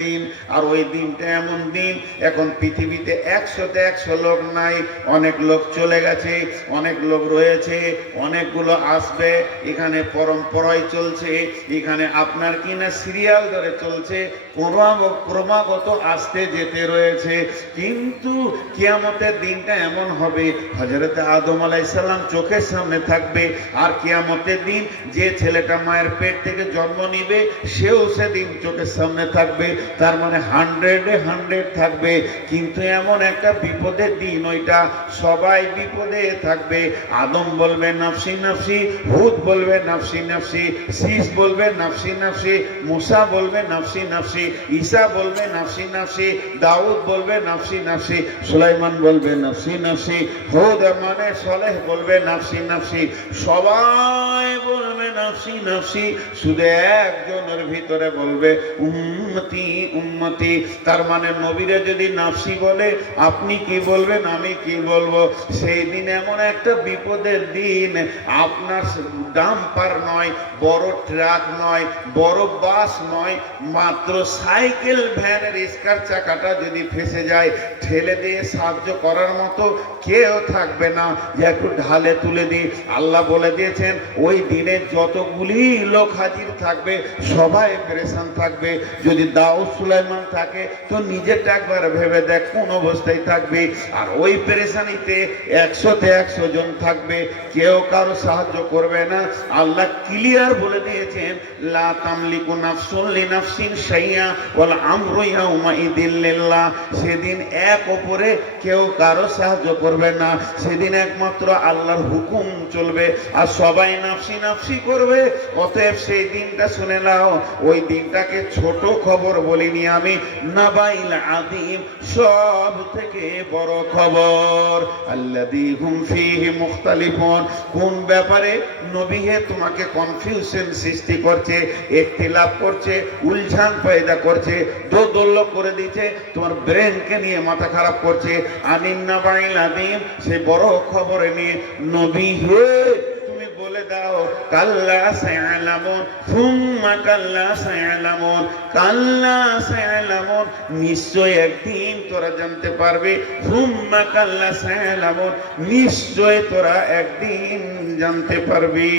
দিন। আর ওই দিনটা এমন দিন, এখন পৃথিবীতে 100তে 100 লোক নাই, অনেক লোক চলে গেছে, অনেক লোক রয়েছে, অনেকগুলো আসবে। এখানে পরম্পরায় চলছে, এখানে আপনার কিনা সিরিয়াল ধরে চলছে, ক্রমাগত আসতে যেতে রয়েছে। কিন্তু কিয়ামতের দিনটা এমন হবে, হযরত আদম আলাইহিস সালাম চোখের সামনে থাকবে। আর কিয়ামতের দিন যে ছেলেটা মায়ের পেট থেকে জন্ম নিবে, সেও সেদিন চোখের সামনে থাকবে। তার মানে 100-এ 100 থাকবে। কিন্তু এমন একটা বিপদের দিন, ওইটা সবাই বিপদে থাকবে। আদম বলবে নাফসি নাফসি, হুদ বলবে নাফসি নাফসি, শীস বলবে নাফসি নাফসি, মুসা বলবে নাফসি নাফসি, ঈসা বলবে নাফসি নাফসি, দাউদ বলবে নাফসি নাফসি, সুলাইমান বলবে নাফসি নাফসি, হুদ মানে সালেহ বলবে নাফসি নাফসি। সবাই বলবে নাফসি নাফসি, শুধু একজনের ভিতরে বলবে উম্মতি উম্মতি। তার মানে নবীরা যদি নাফসি বলে, আপনি কি বলবেন, আমি কি বলবো? সেই দিন এমন একটা বিপদের দিন, আপনার ডাম্পার নয়, বড় ট্রাক নয়, বড় বাস নয়, মাত্র সাইকেল ভ্যানের স্কার চাকাটা যদি ফেসে যায়, ঠেলে দিয়ে সাহায্য করার মতো কেউ থাকবে না যে একটু ঢালে তুলে দিই। আল্লাহ বলে দিয়েছেন ওই দিনে যতগুলি লোক হাজির থাকবে সবাই পেরেশান থাকবে। যদি দাউদ সুলাইমান থাকে তো নিজেরটা একবার ভেবে দেখ কোন অবস্থায় থাকবে। আর ওই পেরেশানিতে 100তে 100 জন থাকবে, কেউ কারো সাহায্য করবে না। আল্লাহ ক্লিয়ার বলে দিয়েছেন লা তামলিকু নাফসুন লিনাফসিন শাইআ ওয়াল আমরু ইয়াউমাইদিন লিল্লাহ। সেদিন এক অপরে কেউ কারো সাহায্য করবে না, সেদিন একমাত্র আল্লাহর হুকুম চলবে, আর সবাই নাফসি নাফসি করবে। অতএব সেই দিনটা শুনে নাও, ওই দিনটাকে ছোট খবর বলিনি আমি, নাবাইল আযীম, সব থেকে বড় খবর। আল্লাযী হুম ফীহি মুখতালিফুন, কোন ব্যাপারে নবী হে তোমাকে কনফিউশন সৃষ্টি করছে, ইখতিলাফ করছে, উলঝান পয়দা করছে, দোদুল্য করে দিচ্ছে, তোমার ব্রেনকে নিয়ে মাথা খারাপ করছে। আনিন নাবাইল আযীম, সেই বড় খবরে নিয়ে নবী হে তুমি বলে দাও কাল্লা সায়ালামুন সুম্মা কাল্লা সায়ালামুন, কাল্লা সায়ালামুন, নিশ্চয় একদিন তোরা জানতে পারবে, সুম্মা কাল্লা সায়ালামুন, নিশ্চয় তোরা একদিন জানতে পারবি।